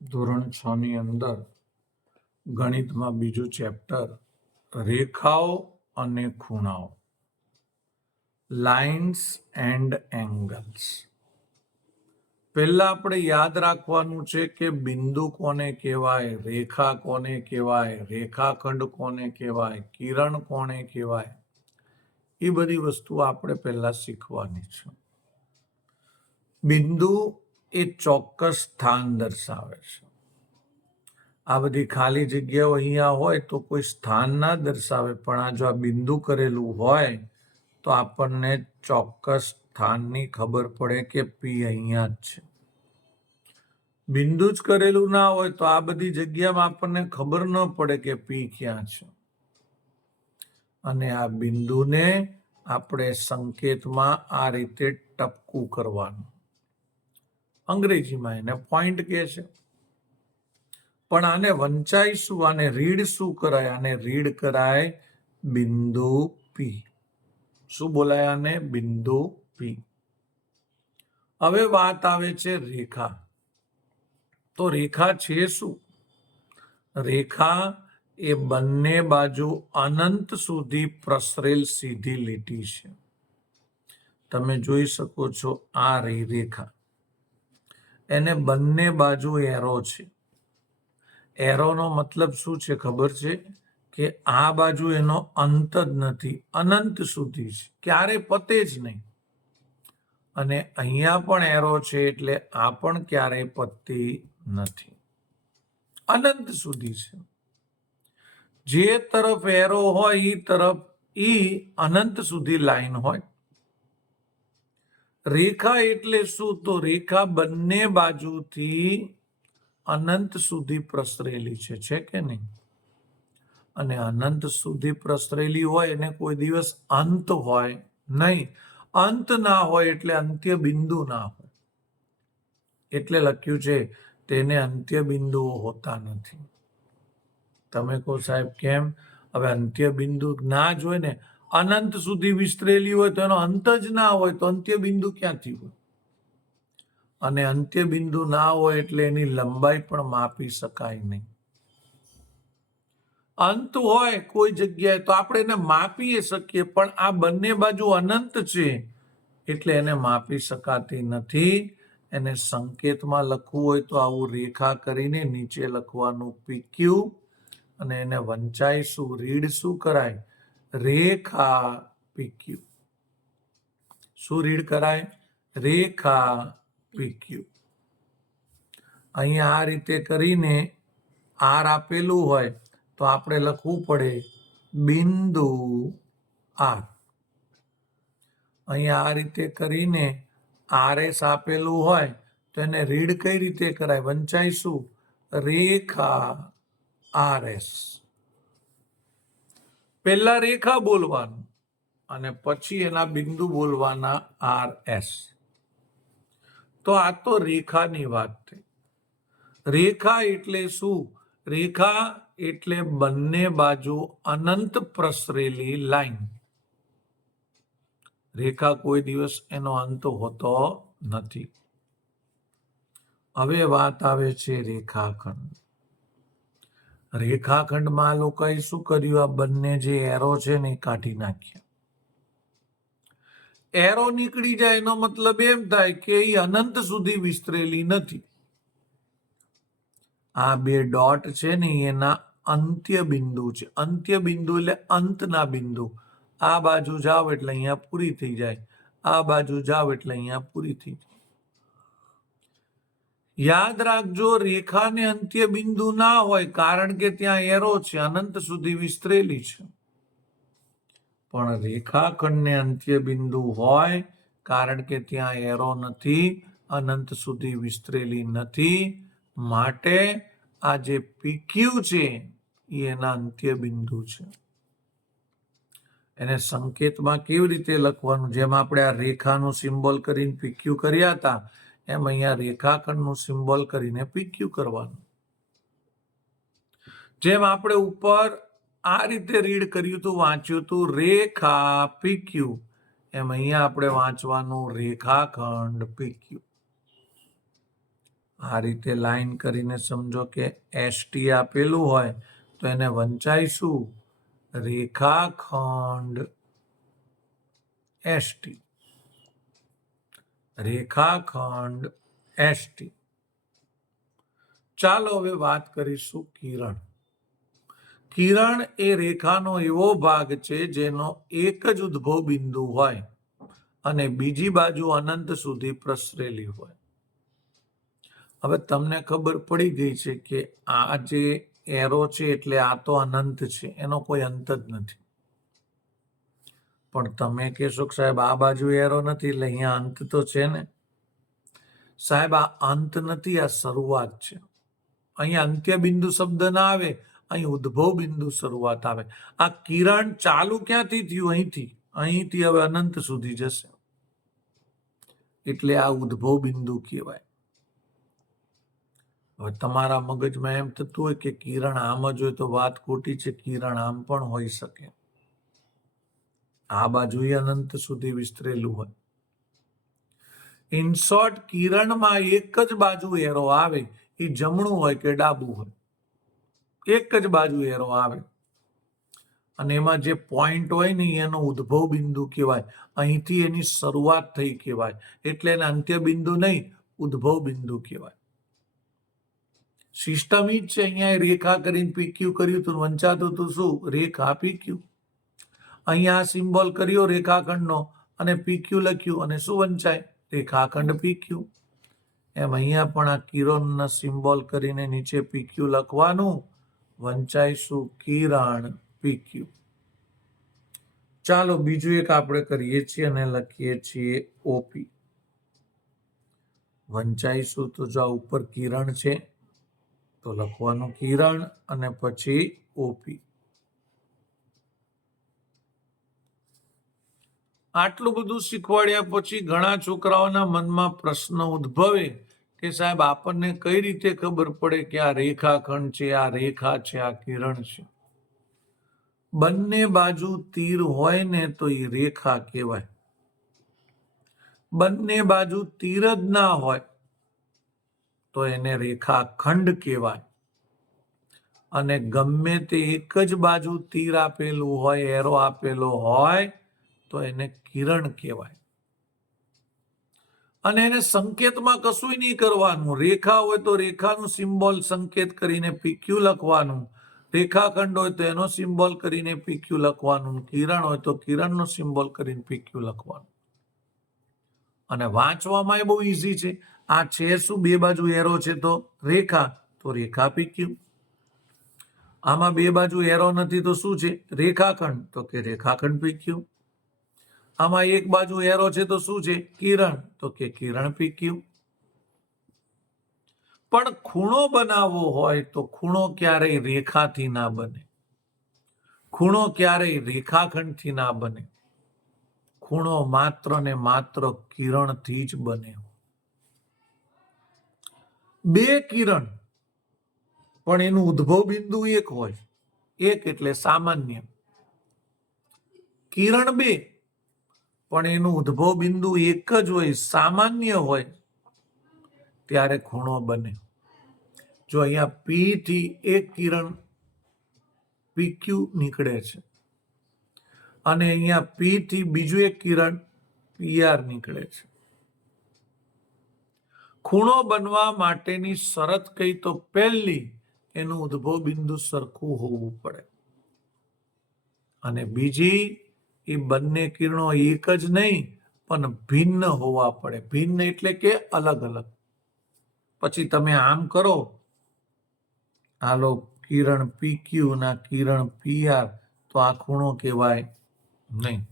ધોરણ 6 ની અંદર ગણિતમાં બીજું ચેપ્ટર રેખાઓ અને ખૂણાઓ, લાઇન્સ એન્ડ એંગલ્સ. પહેલા આપણે યાદ રાખવાનું છે કે બિંદુ કોને કહેવાય, રેખા કોને કહેવાય, રેખાખંડ કોને કહેવાય, કિરણ કોને કહેવાય, એ બધી વસ્તુ આપણે પહેલા શીખવાની છે. બિંદુ એ ચોક્કસ સ્થાન દર્શાવે છે. આ બધી ખાલી જગ્યાઓ અહીંયા હોય તો કોઈ સ્થાન ના દર્શાવે, પણ આ જો આ બિંદુ કરેલું હોય તો આપણને ચોક્કસ સ્થાનની ખબર પડે કે પી અહીંયા જ છે. બિંદુ જ કરેલું ના હોય તો આ બધી જગ્યામાં આપણને ખબર ન પડે કે પી ક્યાં છે. અને આ બિંદુને આપણે સંકેતમાં આ રીતે ટપકું કરવાનું, અંગ્રેજીમાં એને પોઈન્ટ કહે છે. પણ આને વંચાઈ શું, આને રીડ શું કરાય? આને રીડ કરાય બિંદુ પી. શું બોલાય આને? બિંદુ પી. હવે વાત આવે છે રેખા. તો રેખા છે શું? રેખા એ બંને બાજુ અનંત સુધી પ્રસરેલ સીધી લીટી છે. તમે જોઈ શકો છો આ રહી રેખા, એને બંને બાજુ એરો છે. એરોનો મતલબ શું છે ખબર છે? કે આ બાજુ એનો અંત જ નથી, અનંત સુધી છે, ક્યારે પતે જ નહીં. અને અહીંયા પણ એરો છે એટલે આ પણ ક્યારેય પતતી નથી, અનંત સુધી છે. જે તરફ એરો હોય એ તરફ અનંત સુધી લાઈન હોય. રેખા એટલે શું? તો રેખા બંને બાજુથી અનંત સુધી પ્રસરેલી છે કે નહીં? અને અનંત સુધી પ્રસરેલી હોય એને કોઈ દિવસ અંત હોય નહીં. અંત ના હોય એટલે અંત્ય બિંદુ ના હોય. એટલે લખ્યું છે તેને અંત્ય બિંદુઓ હોતા નથી. તમે કહો સાહેબ કેમ? હવે અંત્ય બિંદુ ના જ હોય ને, અનંત સુધી વિસ્તરેલી હોય તો એનો અંત જ ના હોય તો અંત્ય બિંદુ ક્યાંથી હોય? અને અંત્ય બિંદુ ના હોય એટલે એની લંબાઈ પણ માપી શકાય નહીં. અંત હોય કોઈ જગ્યાએ તો આપણે એને માપી શકીએ, પણ આ બંને બાજુ અનંત છે એટલે એને માપી શકાતી નથી. એને સંકેતમાં લખવું હોય તો આવું રેખા કરીને નીચે લખવાનું પીક્યુ, અને એને વંચાઈ શું, રીડ શું કરાય? રેખા પીક્યુ. શું રીડ કરાય? રેખા પીક્યુ. અહીંયા આ રીતે કરીને આર આપેલું હોય તો આપણે લખવું પડે બિંદુ આર. અહીંયા આ રીતે કરીને RS આપેલું હોય તો એને રીડ કઈ રીતે કરાય? વંચાઈ શું? રેખા RS. પહેલા રેખા બોલવાનું અને પછી એના બિંદુ બોલવાના RS. તો આ તો રેખાની વાત થઈ. રેખા એટલે શું? રેખા એટલે બંને બાજુ અનંત પ્રસરેલી લાઈન. રેખા કોઈ દિવસ એનો અંત હોતો નથી. હવે વાત આવે છે રેખાખંડ. રેખાખંડમાં આ લોકોએ શું કર્યું? આ બંને જે એરો છે ને એ કાઢી નાખ્યા. એરો નીકળી જાય એનો મતલબ એમ થાય કે એ અનંત સુધી વિસ્તરેલી નથી. આ બે ડોટ છે ને એના અંત્ય બિંદુ છે. અંત્ય બિંદુ એટલે અંતના બિંદુ. આ બાજુ જાવ એટલે અહીંયા પૂરી થઈ જાય, આ બાજુ જાવ એટલે અહીંયા પૂરી થઈ જાય. યાદ રાખજો, રેખાને અંત્ય બિંદુ ના હોય કારણ કે ત્યાં એરો છે, અનંત સુધી વિસ્તરેલી છે. પણ રેખાખંડને અંત્ય બિંદુ હોય કારણ કે ત્યાં એરો નથી, અનંત સુધી વિસ્તરેલી નથી. માટે આ જે પીક્યુ છે એ એના અંત્ય બિંદુ છે. એને સંકેતમાં કેવી રીતે લખવાનું? જેમ આપણે આ રેખાનું સિમ્બોલ કરીને પીક્યુ કર્યા હતા એમ અહીંયા રેખાખંડનું સિમ્બોલ કરીને પીક્યુ કરવાનું. જેમ આપણે ઉપર આ રીતે રીડ કર્યું હતું, વાંચ્યું હતું રેખા પીક્યુ, એમ અહીંયા આપણે વાંચવાનું રેખાખંડ પીક્યુ. આ રીતે લાઈન કરીને સમજો કે એસટી આપેલું હોય તો એને વંચાય શું? રેખાખંડ એસટી. રેખાખંડ એસટી. ચાલો હવે વાત કરીશું કિરણ. કિરણ એ રેખાનો એવો ભાગ છે જેનો એક જ ઉદ્ભવ બિંદુ હોય અને બીજી બાજુ અનંત સુધી પ્રસરેલી હોય. હવે તમને ખબર પડી ગઈ છે કે આ જે એરો છે એટલે આ તો અનંત છે, એનો કોઈ અંત જ નથી. પણ તમે કહેશો કે સાહેબ આ બાજુ એરો નથી એટલે અહીંયા અંત તો છે ને. સાહેબ આ અંત નથી, આ શરૂઆત છે. અહીંયા અંત્ય બિંદુ શબ્દ ના આવે, અહીં ઉદ્ભવ બિંદુ શરૂઆત આવે. આ કિરણ ચાલુ ક્યાંથી થયું? અહીંથી હવે અનંત સુધી જશે એટલે આ ઉદ્ભવ બિંદુ કહેવાય. હવે તમારા મગજમાં એમ થતું હોય કે કિરણ આમ જ હોય તો વાત ખોટી છે. કિરણ આમ પણ હોઈ શકે. આ બાજુ અનંત સુધી વિસ્તરેલું હોય. ઇન શોર્ટ, કિરણમાં એક જ બાજુ એરો આવે, એ જમણું હોય કે ડાબું હોય, એક જ બાજુ એરો આવે અને એમાં જે પોઈન્ટ હોય ને એનો ઉદ્ભવ બિંદુ કહેવાય. અહીંથી એની શરૂઆત થઈ કહેવાય એટલે એને અંત્ય બિંદુ નહીં, ઉદ્ભવ બિંદુ કહેવાય. સિસ્ટમ ઈ જ છે. અહીંયા રેખા કરીને પીક્યુ કર્યું હતું, વંચાતું હતું શું? રેખા પીક્યુ. અહીંયા સિમ્બોલ કર્યો રેખાખંડનો અને પીક્યુ લખ્યું અને શું વંચાય? રેખાખંડ પીક્યુ. એમ અહીંયા પણ આ કિરણના સિમ્બોલ કરીને નીચે પીક્યુ લખવાનું, વંચાય શું? કિરણ પીક્યુ. ચાલો બીજું એક આપણે કરીએ છીએ અને લખીએ છીએ ઓપી. વંચાય શું? તો જો આ ઉપર કિરણ છે તો લખવાનું કિરણ અને પછી ઓપી. આટલું બધું શીખવાડ્યા પછી ઘણા છોકરાઓના મનમાં પ્રશ્ન ઉદ્ભવે કે સાહેબ આપણને કઈ રીતે ખબર પડે કે આ રેખાખંડ છે, આ રેખા છે, આ કિરણ છે? બંને બાજુ તીર હોય ને તો એ રેખા કહેવાય. બંને બાજુ તીર જ ના હોય તો એને રેખાખંડ કહેવાય. અને ગમે તે એક જ બાજુ તીર આપેલું હોય, એરો આપેલો હોય તો એને કિરણ કહેવાય. અને એને સંકેતમાં કશું નહીં કરવાનું. રેખા હોય તો રેખાનું સિમ્બોલ સંકેત કરીને પીક્યુ લખવાનું, રેખાખંડ હોય તો એનો સિમ્બોલ કરીને પીક્યુ લખવાનું, કિરણ હોય તો કિરણનો સિમ્બોલ કરીને પીક્યુ લખવાનું. અને વાંચવામાં બહુ ઈઝી છે. આ છે શું? બે બાજુ એરો છે તો રેખા, તો રેખા પીક્યુ. આમાં બે બાજુ એરો નથી તો શું છે? રેખાખંડ, તો કે રેખાખંડ પીક્યુ. આમાં એક બાજુ એરો છે તો શું છે? કિરણ, તો કે કિરણ પીક્યુ. પણ ખૂણો બનાવવો હોય તો ખૂણો ક્યારેય રેખાથી ના બને, ખૂણો ક્યારેય રેખાખંડથી ના બને. ખૂણો માત્ર ને માત્ર કિરણથી જ બને. બે કિરણ પણ એનું ઉદ્ભવ બિંદુ એક હોય, એક એટલે સામાન્ય. કિરણ બે પણ એનું ઉદ્ભવ બિંદુ એક જ હોય, સામાન્ય હોય, ત્યારે ખૂણો બને. જો અહીંયા પી થી એક કિરણ પીક્યુ નીકળે છે અને અહીંયા પી થી બીજું એક કિરણ પીઆર નીકળે છે. ખૂણો બનવા માટેની શરત કઈ? તો પહેલી, એનું ઉદ્ભવ બિંદુ સરખું હોવું પડે. અને બીજી, એ બંને કિરણો એક જ નહીં પણ ભિન્ન હોવા પડે. ભિન્ન એટલે કે અલગ અલગ. પછી તમે આમ કરો, હાલો કિરણ પીક્યુ ના કિરણ પીઆર, તો આ ખૂણો કહેવાય નહીં,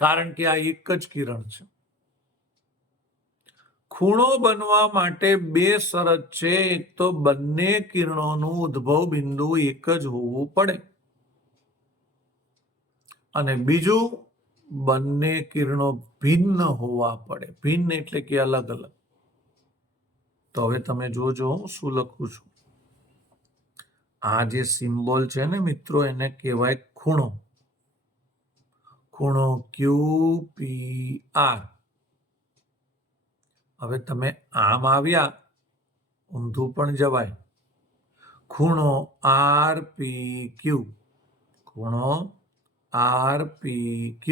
કારણ કે આ એક જ કિરણ છે. ખૂણો બનવા માટે બે શરત છે. એક તો બંને કિરણોનું ઉદ્ભવ બિંદુ એક જ હોવું પડે અને બીજું, બંને કિરણો ભિન્ન હોવા પડે. ભિન્ન એટલે કે અલગ અલગ. તો હવે તમે જોજો શું લખું છું. આ જે સિમ્બોલ છે ને મિત્રો, એને કહેવાય ખૂણો. ખૂણો ક્યુ પી આર. હવે તમે આમ આવ્યા, ઊંધું પણ જવાય. ખૂણો RPQ, ખૂણો RPQ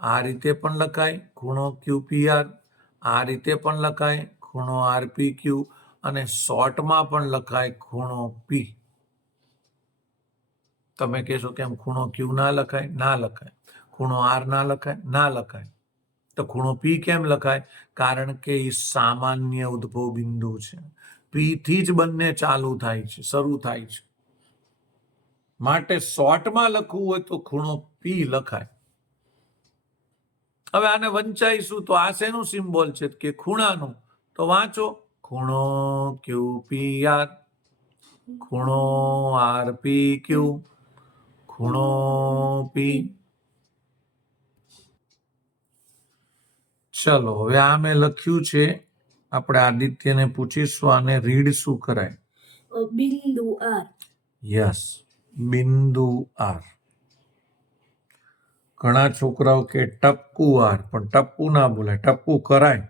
આ રીતે પણ લખાય, ખૂણો QPR આ રીતે પણ લખાય, ખૂણો RPQ, અને શોર્ટમાં પણ લખાય ખૂણો P. તમે કહેશો કેમ ખૂણો Q ના લખાય? ના લખાય. ખૂણો R ના લખાય? ના લખાય. તો ખૂણો P કેમ લખાય? કારણ કે એ સામાન્ય ઉદ્ભવ બિંદુ છે. P થી જ બંને ચાલુ થાય છે, શરૂ થાય છે. માટે શોર્ટમાં લખવું હોય તો ખૂણો P લખાય. હવે આને વંચાઈશું તો આ શેનું સિમ્બોલ છે કે ખૂણાનું, તો વાંચો ખૂણો QPR, ખૂણો RPQ, ખૂણો P. ચલો હવે આ મેં લખ્યું છે, આપણે આદિત્યને પૂછીશું આને રીડ શું કરાય? બિંદુ R. યસ, બિંદુ R. ઘણા છોકરાઓ કે ટપકું R, પણ ટપકું ના બોલાય, ટપકું કરાય,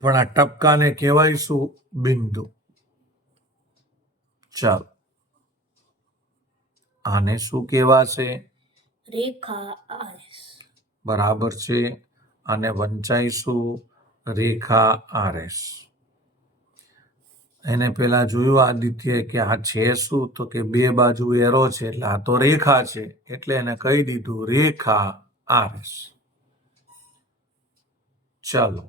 પણ આ ટપકાને કહેવાય શું? બિંદુ. ચાલો આને શું કહેવાશે? રેખા RS. બરાબર છે. આને વંચાઈશું રેખા RS. એને પેલા જોયું આદિત્ય કે આ છે શું? તો કે બે બાજુ એરો છે, એટલે આ તો રેખા છે, એટલે એને કહી દીધું રેખા RS. ચાલો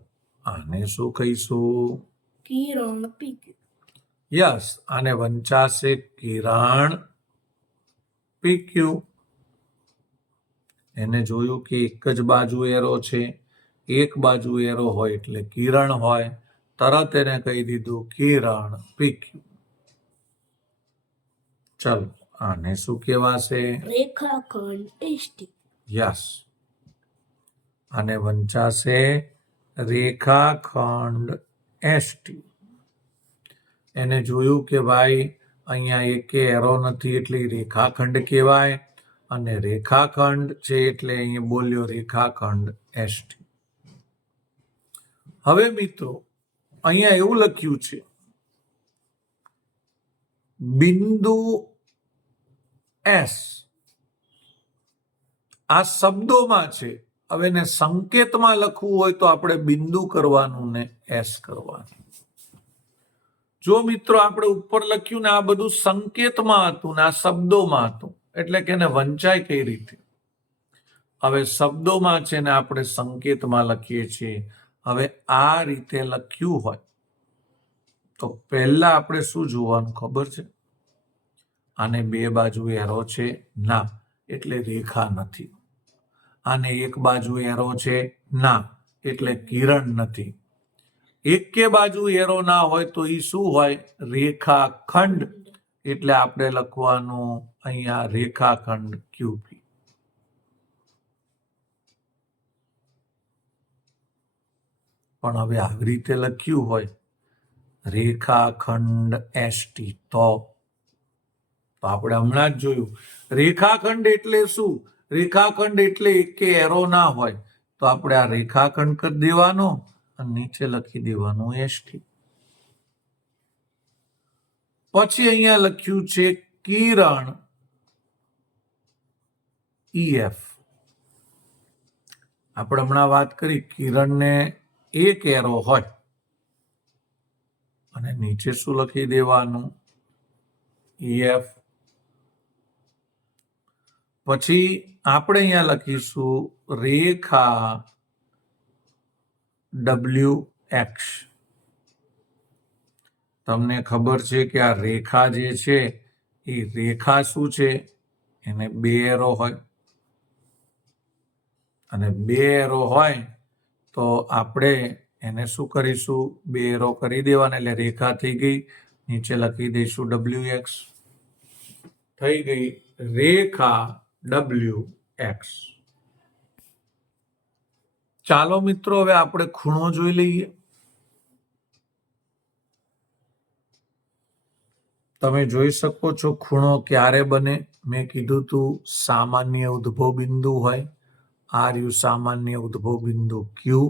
આને શું કહીશું? કિરણ PQ. યસ, આને વંચાશે કિરણ PQ. એને જોયું કે એક જ બાજુ એરો છે, એક બાજુ એરો હોય એટલે કિરણ હોય, તરત એને કહી દીધું કિરણ PQ. ચલો આને શું કહેવાશે? રેખાખંડ ST. યસ, આને વંચાશે રેખાખંડ ST. એને જોયું કે ભાઈ અહીંયા એકે એરો નથી એટલે રેખાખંડ કહેવાય, અને રેખાખંડ છે એટલે અહીંયા બોલ્યો રેખાખંડ ST. હવે મિત્રો અહીંયા એવું લખ્યું છે બિંદુ S. આ શબ્દોમાં છે. હવે એને સંકેતમાં લખવું હોય તો આપણે બિંદુ કરવાનું ને S કરવાનું. જો મિત્રો આપણે ઉપર લખ્યું ને આ બધું સંકેતમાં હતું ને આ શબ્દોમાં હતું, એટલે કે એને વંચાય કઈ રીતે? હવે શબ્દોમાં છે ને આપણે સંકેતમાં લખીએ છીએ. હવે આ રીતે લખ્યું હોય તો પહેલા આપણે શું જોવાનું ખબર છે? આને બે બાજુ એરો છે? ના, એટલે રેખા નથી. આને એક બાજુ એરો છે? ના, એટલે કિરણ નથી. એકે બાજુ એરો ના હોય તો એ શું હોય? રેખાખંડ. એટલે આપણે લખવાનું અહીંયા રેખાખંડ QP. પણ હવે આવી રીતે લખ્યું હોય રેખાખંડ ST તો આપણે હમણાં જ જોયું રેખાખંડ એટલે શું? રેખાખંડ એટલે એકે એરો ના હોય, તો આપણે આ રેખાખંડ કરી દેવાનો અને નીચે લખી દેવાનું ST. પછી અહીંયા લખ્યું છે કિરણ EF. આપણે હમણાં વાત કરી કિરણને એક એરો હોય અને નીચે શું લખી દેવાનું? EF. પછી આપણે અહીંયા લખીશું રેખા WX. તમને ખબર છે કે આ રેખા જે છે એ રેખા શું છે? એને બે એરો હોય, અને બે એરો હોય તો આપણે એને શું કરીશું? બે એરો કરી દેવાના એટલે રેખા થઈ ગઈ. નીચે લખી દઈશું WX. થઈ ગઈ રેખા WX. ચાલો મિત્રો હવે આપણે ખૂણો જોઈ લઈએ. તમે જોઈ શકો છો ખૂણો ક્યારે બને? મેં કીધું તું સામાન્ય ઉદ્ભવ બિંદુ હોય આ રહ્યું સામાન્ય ઉદ્ભવ બિંદુ ક્યુ.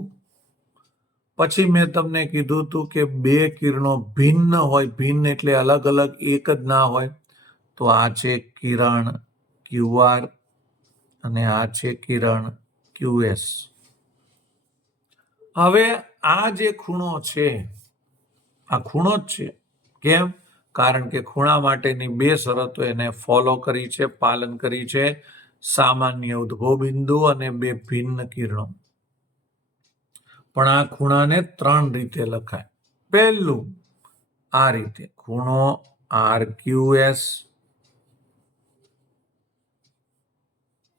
પછી મેં તમને કીધું હતું કે બે કિરણો ભિન્ન હોય, ભિન્ન એટલે અલગ અલગ એક જ ના હોય. તો આ છે કિરણ ક્યુઆર અને આ છે કિરણ ક્યુએસ. હવે આ જે ખૂણો છે આ ખૂણો જ છે. કેમ? કારણ કે ખૂણા માટેની બે શરતો એને ફોલો કરી છે, પાલન કરી છે. સામાન્ય ઉદ્ભવ બિંદુ અને બે ભિન્ન કિરણો. પણ આ ખૂણાને ત્રણ રીતે લખાય. પહેલું આ રીતે ખૂણો RQS.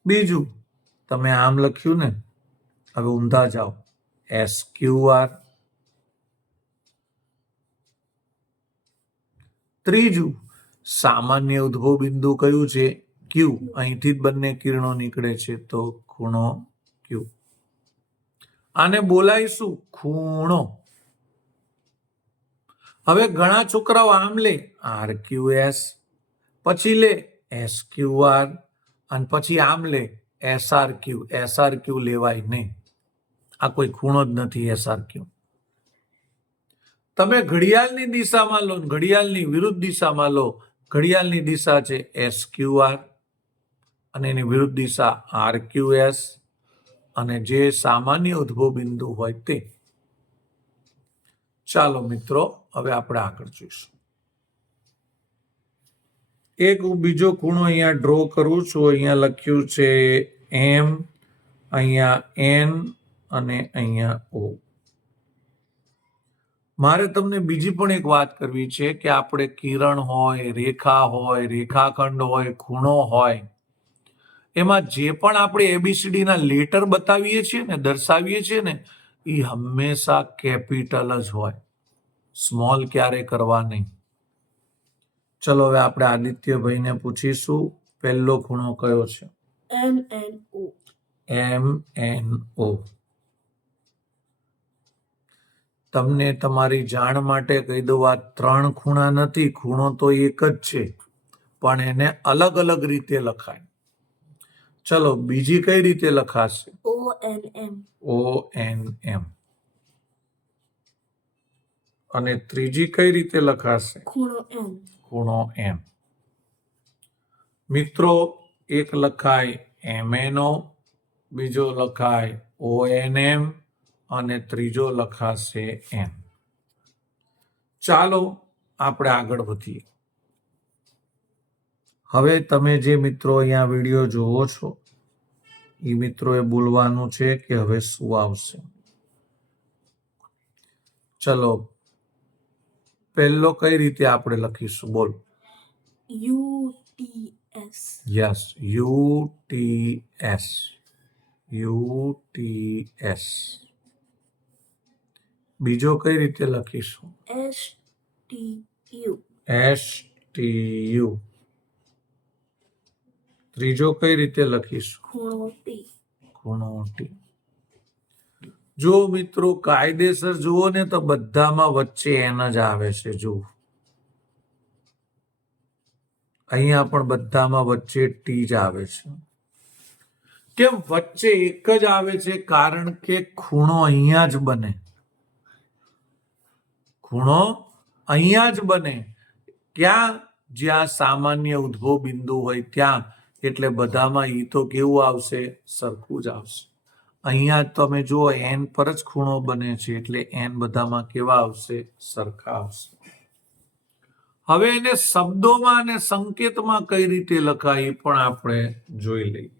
બીજું તમે આમ લખ્યું ને, હવે ઊંધા જાઓ, SQR. ત્રીજું સામાન્ય ઉદ્ભવ બિંદુ કયું છે? ક્યુ. અહીંથી જ બંને કિરણો નીકળે છે તો ખૂણો ક્યુ. આને બોલાવીશું ખૂણો. હવે ઘણા છોકરાઓ આમ લે RQS, પછી લે SQR અને પછી આમ લે SRQ. SRQ લેવાય નહીં, આ કોઈ ખૂણો જ નથી SRQ. તમે ઘડિયાળની દિશામાં લો, ઘડિયાળની વિરુદ્ધ દિશામાં લો. ઘડિયાળની દિશા છે SQR અને એની વિરુદ્ધ દિશા RQS અને જે સામાન્ય ઉદ્ભવ બિંદુ હોય તે. ચાલો મિત્રો, હવે આપણે આગળ જોઈશું. એક બીજો ખૂણો અહીંયા ડ્રો કરું છું. અહીંયા લખ્યું છે M, અહીંયા N અને અહીંયા O. મારે તમને બીજી પણ એક વાત કરવી છે કે આપણે કિરણ હોય, રેખા હોય, રેખાખંડ હોય, ખૂણો હોય, એમાં જે પણ આપણે ABCD ના લેટર બતાવીએ છીએ ને, દર્શાવીએ છીએ ને, એ હંમેશા કેપિટલ જ હોય, સ્મોલ ક્યારે કરવા નહીં. ચલો હવે આપણે આદિત્યભાઈને પૂછીશું, પહેલો ખૂણો કયો છે? MNO. MNO. તમને તમારી જાણ માટે કહી દઉં, આ ત્રણ ખૂણા નથી, ખૂણો તો એક જ છે, પણ એને અલગ અલગ રીતે લખાય. ચલો બીજી કઈ રીતે લખાશે? ONM. ONM. અને ત્રીજી કઈ રીતે લખાશે? ખૂણો M. ખૂણો M. મિત્રો, એક લખાય MNO, બીજો લખાય ONM અને ત્રીજો લખાશે M. ચાલો આપણે આગળ વધીએ. હવે તમે જે મિત્રો અહીંયા વિડીયો જોવો છો એ મિત્રોએ બોલવાનું છે કે હવે શું આવશે. ચલો પહેલો કઈ રીતે આપણે લખીશું? બોલ. UTS. Yes, UTS. UTS. બીજો કઈ રીતે લખીશું? STU. STU. ત્રીજો કઈ રીતે લખીશું? ખૂણો T. ખૂણો T. જો મિત્રો કાયદેસર જુઓ ને તો બધામાં વચ્ચે N જ આવે છે. જુઓ અહીંયા પણ બધામાં વચ્ચે T જ આવે છે. કેમ વચ્ચે એક જ આવે છે? કારણ કે ખૂણો અહીંયા જ બને. ખૂણો અહીંયા જ બને. ક્યાં? જ્યાં સામાન્ય ઉદ્ભવ બિંદુ હોય ત્યાં. એટલે બધામાં ઈ તો કેવું આવશે? સરખું જ આવશે. અહીંયા તમે જુઓ N પર જ ખૂણો બને છે એટલે N બધામાં કેવા આવશે? સરખા આવશે. હવે એને શબ્દોમાં અને સંકેતમાં કઈ રીતે લખાય એ પણ આપણે જોઈ લઈએ.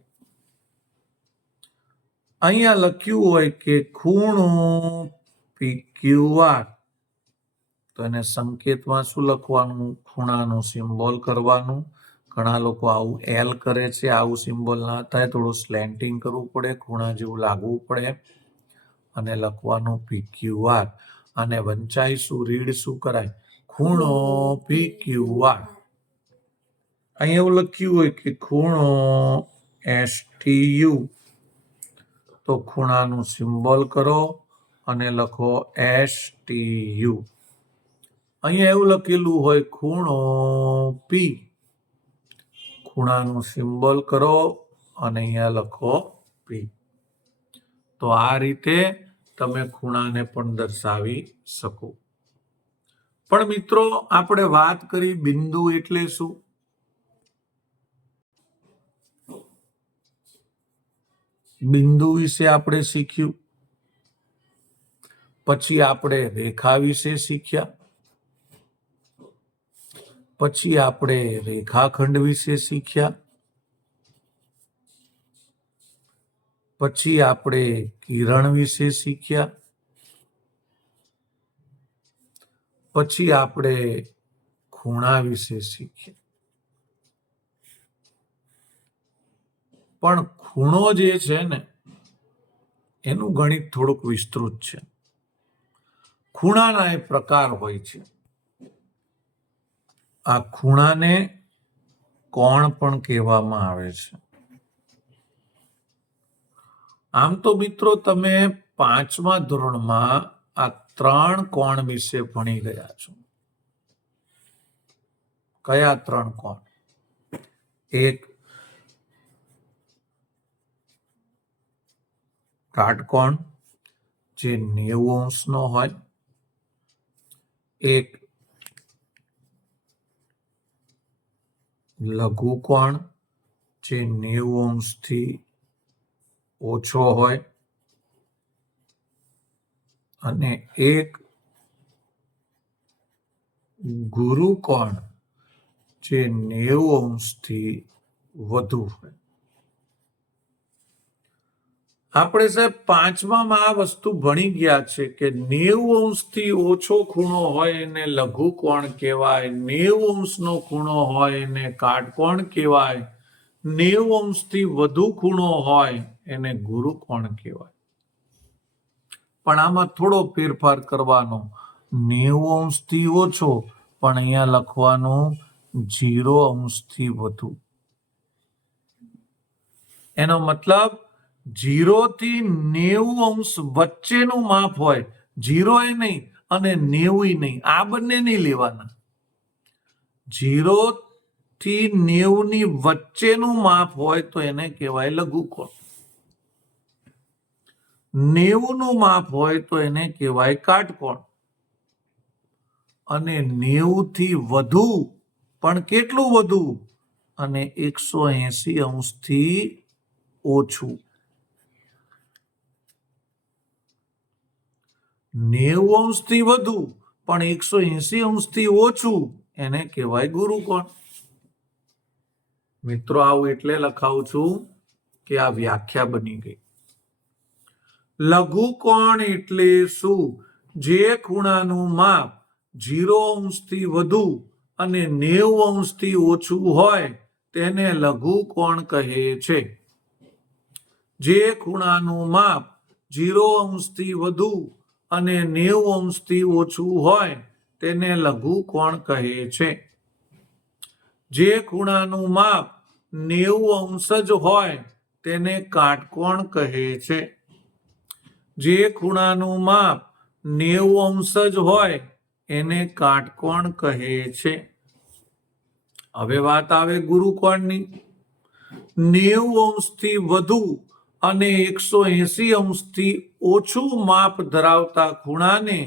અહીંયા લખ્યું હોય કે ખૂણો PQR, તો એને સંકેતમાં શું લખવાનું? ખૂણાનું સિમ્બોલ કરવાનું. ઘણા લોકો આવું L કરે છે, આવું સિમ્બોલ ના થાય, થોડું સ્લેન્ટિંગ કરવું પડે, ખૂણા જેવું લાગવું પડે અને લખવાનું PQR. અને વંચાઈ શું, રીડ શું કરાય? ખૂણો PQR. અહીં એવું લખ્યું હોય કે ખૂણો STU, તો ખૂણાનું સિમ્બોલ કરો અને લખો STU. અહીંયા એવું લખેલું હોય ખૂણો P, ખૂણાનું સિમ્બોલ કરો અને અહીંયા લખો P. તો આ રીતે તમે ખૂણાને પણ દર્શાવી શકો. પણ મિત્રો આપણે વાત કરી બિંદુ એટલે શું? બિંદુ વિશે આપણે શીખ્યું, પછી આપણે રેખા વિશે શીખ્યા, પછી આપણે રેખાખંડ વિશે શીખ્યા, પછી આપણે કિરણ વિશે શીખ્યા, પછી આપણે ખૂણા વિશે શીખ્યા. પણ ખૂણો જે છે ને એનું ગણિત થોડુંક વિસ્તૃત છે. ખૂણાના એ પ્રકાર હોય છે. આ ખૂણાને કોણ પણ કહેવામાં આવે છે. આમ તો મિત્રો તમે 5મા ધોરણમાં આ 3 કોણ વિશે ભણી ગયા છો. કયા 3 કોણ? એક કાટકોણ જે 90 અંશનો હોય, એક લઘુકોણ જે 90 અંશથી ઓછો હોય, અને એક ગુરુકોણ જે 90 અંશથી વધુ હોય. આપણે સાહેબ 5માં આ વસ્તુ ભણી ગયા છે કે 90 અંશથી ઓછો ખૂણો હોય એને લઘુકોણ કહેવાય, 90 અંશનો ખૂણો હોય એને કાટકોણ કહેવાય, 90 અંશથી વધુ ખૂણો હોય એને ગુરુકોણ કહેવાય. પણ આમાં થોડો ફેરફાર કરવાનો. 90 અંશથી ઓછો, પણ અહીંયા લખવાનું 0 અંશથી વધુ. એનો મતલબ 0 થી 90 અંશ વચ્ચેનું માપ હોય, 0 એ નહીં અને 90 નહીં, આ બંને નહીં લેવાના. 0 થી 90 ની વચ્ચેનું માપ હોય તો એને કહેવાય લઘુકોણ. 90 નું માપ હોય તો એને કહેવાય કાટકોણ. અને 90 થી વધુ, પણ કેટલું વધુ? અને 180 અંશથી ઓછું. 90 અંશથી વધુ પણ 180 અંશથી ઓછું એને કહેવાય ગુરુકોણ. મિત્રો આવું એટલે લખાવું છું કે આ વ્યાખ્યા બની ગઈ. લઘુકોણ એટલે શું? જે ખૂણાનું માપ 0 અંશથી વધુ અને 90 અંશથી ઓછું હોય તેને લઘુકોણ કહે છે. જે ખૂણાનું માપ 0 અંશથી વધુ અને 90 અંશથી ઓછું હોય તેને લઘુકોણ કહે છે. જે ખૂણાનું માપ 90 અંશ જ હોય તેને કાટકોણ કહે છે. જે ખૂણાનું માપ 90 અંશ જ હોય એને કાટકોણ કહે છે. હવે વાત આવે ગુરુકોણની. 90 અંશથી વધુ અને 180 અંશથી ઓછું માપ ધરાવતા ખૂણાને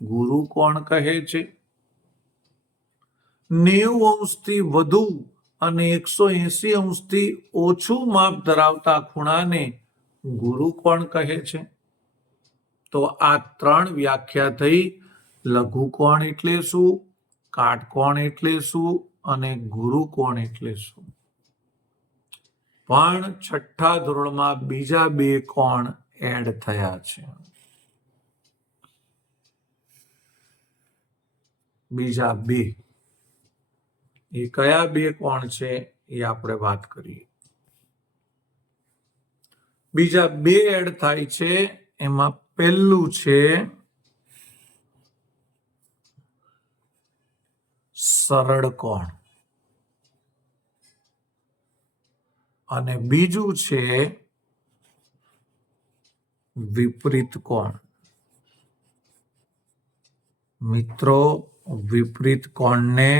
ગુરુકોણ કહે છે. 90 અંશથી વધુ અને 180 અંશથી ઓછું માપ ધરાવતા ખૂણાને ગુરુકોણ કહે છે. તો આ 3 વ્યાખ્યા થઈ. લઘુકોણ એટલે શું, કાટકોણ એટલે શું અને ગુરુકોણ એટલે શું. પણ 6થા ધોરણમાં બીજા 2 કોણ એડ થયા છે. બીજા 2 એ કયા 2 કોણ છે એ આપણે વાત કરીએ. બીજા 2 એડ થાય છે. એમાં પહેલું છે સરળ કોણ અને બીજું છે વિપરીત કોણ. મિત્રો વિપરીત કોણને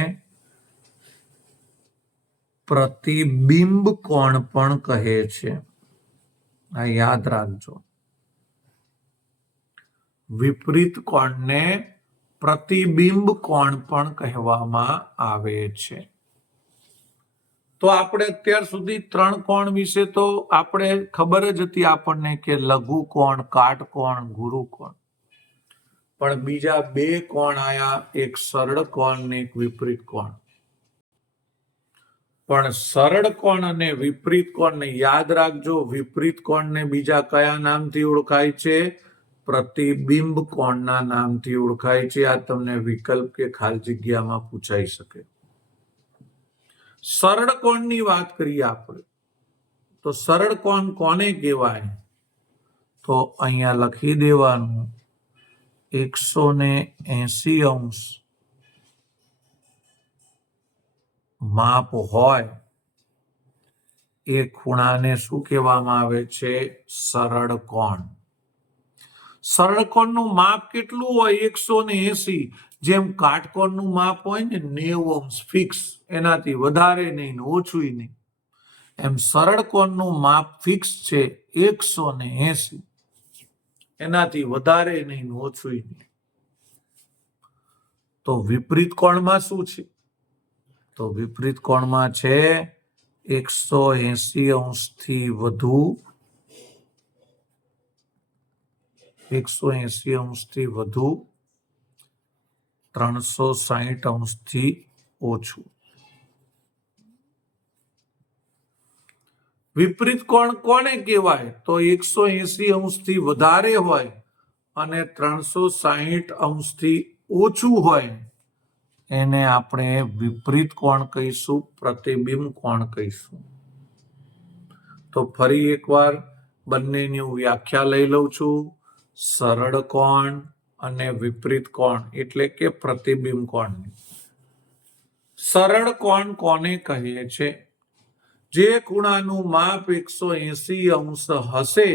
પ્રતિબિંબ કોણ પણ કહે છે. આ યાદ રાખજો. વિપરીત કોણને પ્રતિબિંબ કોણ પણ કહેવામાં આવે છે. તો આપણે અત્યાર સુધી 3 કોણ વિશે તો આપણે ખબર જ હતી આપણને કે લઘુ કોણ, કાટકોણ, ગુરુ કોણ. પણ બીજા 2 કોણ આયા, એક સરળ કોણ ને એક વિપરીત કોણ. પણ સરળ કોણ અને વિપરીત કોણને યાદ રાખજો, વિપરીત કોણને બીજા કયા નામથી ઓળખાય છે? પ્રતિબિંબ કોણના નામથી ઓળખાય છે. આ તમને વિકલ્પ કે ખાલી જગ્યામાં પૂછાઈ શકે. સરળ કોણની વાત કરીએ આપણે તો સરળ કોણ કોને કહેવાય? તો અહીંયા લખી દેવાનું 180 અંશ માપ હોય એ ખૂણાને શું કહેવામાં આવે છે? સરળ કોણ. સરળ કોણનું માપ કેટલું હોય? 180. જેમ કાટકોણનું માપ હોય ને 90 અંશ ફિક્સ, એનાથી વધારે નહીં ને ઓછું નહીં, એમ સરળ કોણનું માપ ફિક્સ છે 180, એનાથી વધારે નહીં ને ઓછું નહીં. તો વિપરીત કોણમાં શું છે? તો વિપરીત કોણમાં છે 180 અંશથી વધુ, 180 અંશથી વધુ, 360 અંશથી ઓછું. વિપરીત કોણ કોને કહેવાય? તો 180 અંશથી વધારે હોય અને 360 અંશથી ઓછું હોય એને આપણે વિપરીત કોણ કહીશું, પ્રતિબિંબ કોણ કહીશું. તો ફરી એકવાર બંનેની હું વ્યાખ્યા લઈ લઉં છું. સરળ કોણ અને વિપરીત કોણ એટલે કે પ્રતિબિંબ કોણ. સરળ કોણ કોને કહે છે? જે ખૂણાનું માપ 180 અંશ હશે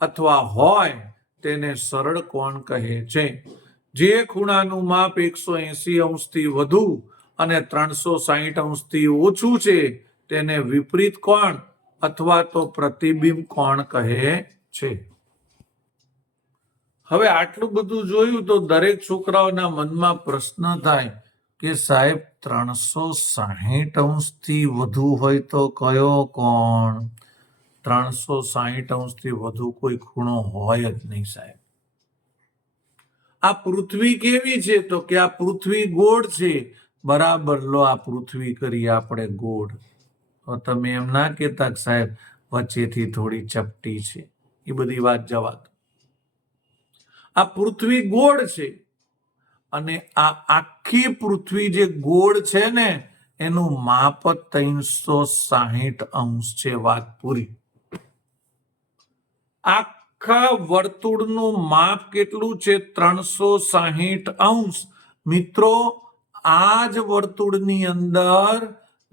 અથવા હોય તેને સરળ કોણ કહે છે. જે ખૂણાનું માપ 180 અંશથી વધુ અને 360 અંશથી ઓછું છે તેને વિપરીત કોણ અથવા તો પ્રતિબિંબ કોણ કહે છે. હવે આટલું બધું જોયું તો દરેક છોકરાઓના મનમાં પ્રશ્ન થાય કે સાહેબ 360 અંશથી વધુ હોય તો કયો કોણ? 360 અંશથી વધુ કોઈ ખૂણો હોય જ નહીં સાહેબ. આ પૃથ્વી કેવી છે? તો કે આ પૃથ્વી ગોળ છે. બરાબર, લો આ પૃથ્વી કરી આપણે ગોળ. તો તમે એમ ના કહેતા કે સાહેબ વચ્ચેથી થોડી ચપટી છે. એ બધી વાત જવા દો. આ પૃથ્વી ગોળ છે અને આ આખી પૃથ્વી જે ગોળ છે ને એનું માપ 360 અંશ છે. વાત પૂરી. આખા વર્તુળનું માપ કેટલું છે? 360 અંશ. મિત્રો, આ જ વર્તુળની અંદર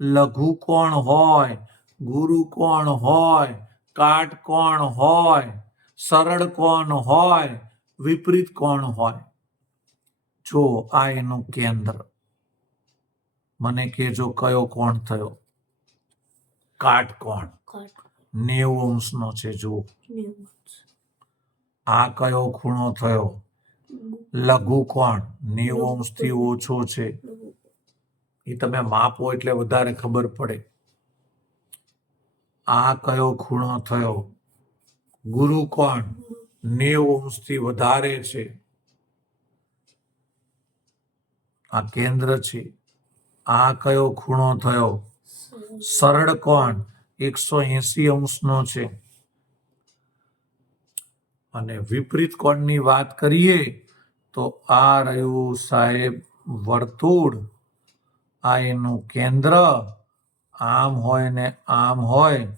લઘુ કોણ હોય, ગુરુ કોણ હોય, કાટકોણ હોય, સરળ કોણ હોય, વિપરીત કોણ હોય. જો આ એનું કેન્દ્ર. મને કહેજો કયો કોણ થયો? કાટકોણ. 90 અંશનો છે. જુઓ, આ કયો ખૂણો થયો? લઘુ કોણ. 90 અંશથી ઓછો છે. એ તમે માપો એટલે વધારે ખબર પડે. આ કયો ખૂણો થયો? ગુરુ કોણ. 90 અંશથી વધારે છે. આ કેન્દ્ર છે. આ કયો ખૂણો થયો? સરળ કોણ. 180 અંશનો છે. અને વિપરીત કોણની વાત કરીએ તો આ રહ્યું સાહેબ વર્તુળ. આ એનું કેન્દ્ર. આમ હોય ને આમ હોય.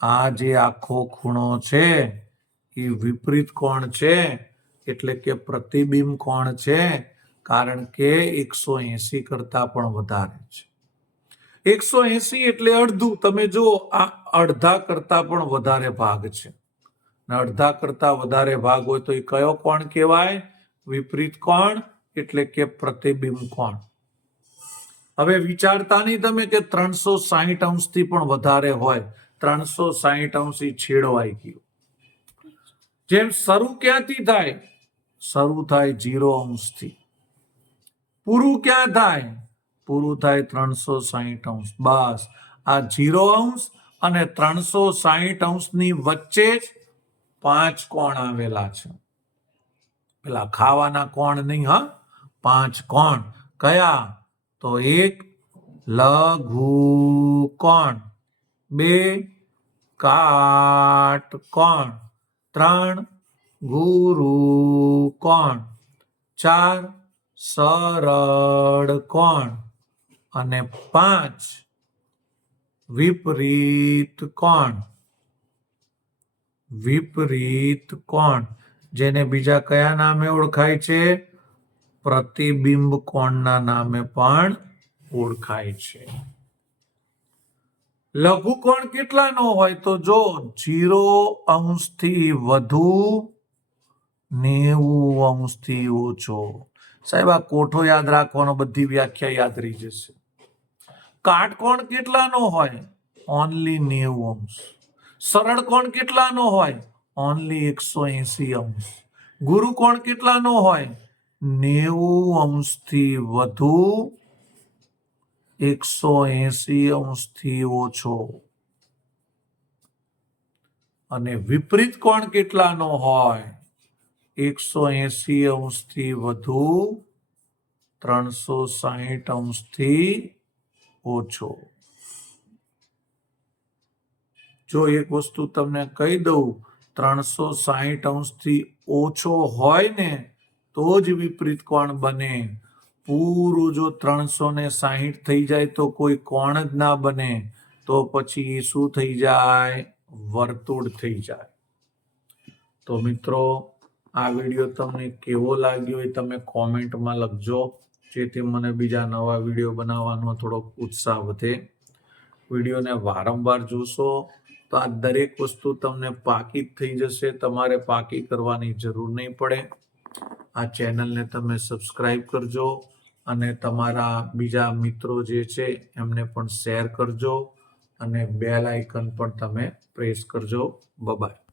આ જે આખો ખૂણો છે એ વિપરીત કોણ છે, એટલે કે પ્રતિબિંબ કોણ છે. કારણ કે 180 કરતા પણ વધારે છે. 180 એટલે અડધું. તમે જો આ અડધા કરતા પણ વધારે ભાગ છે. અડધા કરતા વધારે ભાગ હોય તો એ કયો કોણ કહેવાય? વિપરીત કોણ એટલે કે પ્રતિબિંબ કોણ. હવે વિચારતા નહીં તમે કે 360 અંશથી પણ વધારે હોય. 360 અંશ છેડો આવી ગયો. જેમ શરૂ ક્યાંથી થાય? શરૂ થાય 0 અંશથી, પૂરું ક્યાં થાય? પૂરું થાય 360 અંશ. બસ આ 0 અંશ અને 360 અંશની વચ્ચે જ 5 કોણ આવેલા છે. પેલા ખાવાના કોણ નહીં, હા, 5 કોણ. કયા? તો 1 લઘુ કોણ, 2 કાટકોણ, 3 ગુરુ કોણ, 4 સરળ કોણ અને 5 વિપરીત કોણ. વિપરીત કોણ જેને બીજા કયા નામે ઓળખાય છે? પ્રતિબિંબ કોણના નામે પણ ઓળખાય છે. લઘુકોણ કેટલાનો હોય? તો જો 0 અંશથી વધુ, 90 અંશથી ઓછો. સાહેબ આ કોઠો યાદ રાખવાનો, બધી વ્યાખ્યા યાદ રહી જશે. કાટકોણ કેટલાનો હોય? ઓનલી 90 અંશ. સરળ કોણ કેટલાનો હોય? ઓનલી 180 અંશ. ગુરુ કોણ કેટલાનો હોય? 90 અંશથી વધુ, 180 અંશથી ઓછો. અને વિપરીત કોણ કેટલાનો હોય? 180 અંશથી વધુ, 360 અંશથી ઓછો. જો એક વસ્તુ તમને કહી દઉં, 360 અંશથી ઓછો હોય ને તો જ વિપરીત કોણ બને. પૂરું જો 360 થઈ જાય તો કોઈ કોણ જ ના બને. તો પછી શું થઈ જાય? વર્તુળ થઈ જાય. તો મિત્રો આ વિડીયો તમને કેવો લાગ્યો એ તમે કોમેન્ટમાં લખજો, જેથી મને બીજા નવા વિડીયો બનાવવાનો થોડોક ઉત્સાહ વધે. વિડીયોને વારંવાર જોશો તો આ દરેક વસ્તુ તમને પાકી થઈ જશે. તમારે પાકી કરવાની જરૂર નહીં પડે. આ ચેનલને તમે સબસ્ક્રાઇબ કરજો અને તમારા બીજા મિત્રો જે છે એમને પણ શેર કરજો અને બેલ આઇકન પણ તમે પ્રેસ કરજો. બાય.